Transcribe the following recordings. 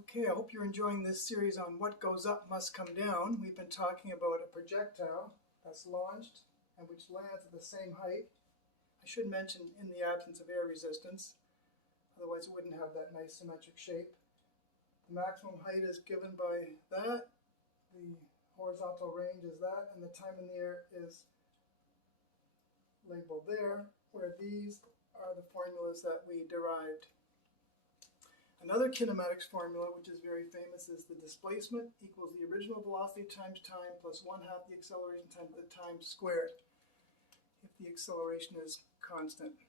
Okay, I hope you're enjoying this series on what goes up must come down. We've been talking about a projectile that's launched and which lands at the same height. I should mention in the absence of air resistance, otherwise it wouldn't have that nice symmetric shape. The maximum height is given by that, the horizontal range is that, and the time in the air is labeled there, where these are the formulas that we derived. Another kinematics formula, which is very famous, is the displacement equals the original velocity times time plus 1/2 the acceleration times the time squared, if the acceleration is constant.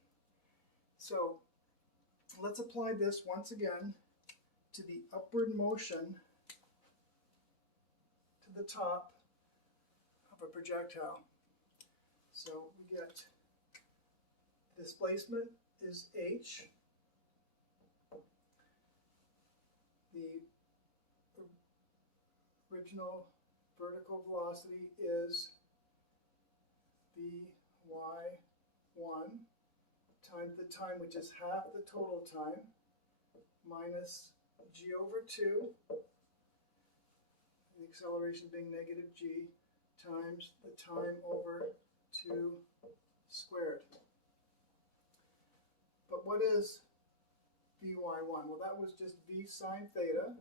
So let's apply this once again to the upward motion to the top of a projectile. So we get displacement is h. The original vertical velocity is Vy1 times the time, which is half the total time, minus g over 2, the acceleration being negative g, times the time over 2 squared. But what is Vy1? Well, that was just v sine theta,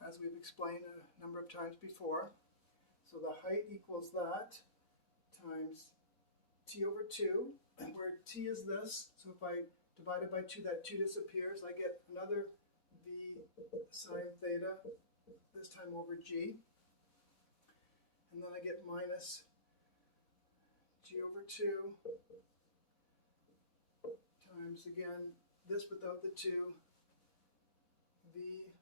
as we've explained a number of times before. So the height equals that times t over 2, where t is this. So if I divide it by 2, that 2 disappears. I get another v sine theta, this time over g. And then I get minus g over 2 times, again, this without the 2, v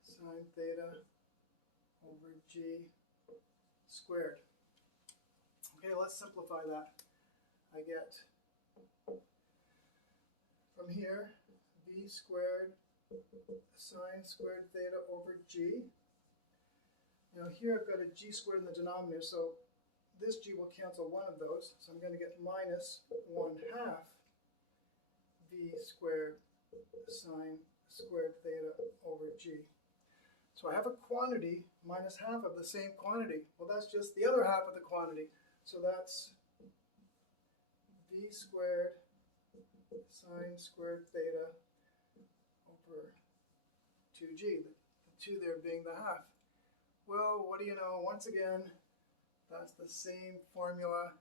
sine theta over g squared. Okay, let's simplify that. I get from here v squared sine squared theta over g. Now here I've got a g squared in the denominator, so this g will cancel one of those, so I'm going to get minus 1/2 v squared sine squared theta over g. So I have a quantity minus half of the same quantity. Well, that's just the other half of the quantity. So that's v squared sine squared theta over 2g, the 2 there being the half. Well, what do you know? Once again, that's the same formula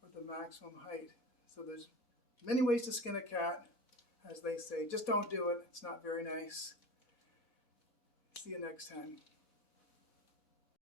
for the maximum height. So there's many ways to skin a cat, as they say. Just don't do it. It's not very nice. See you next time.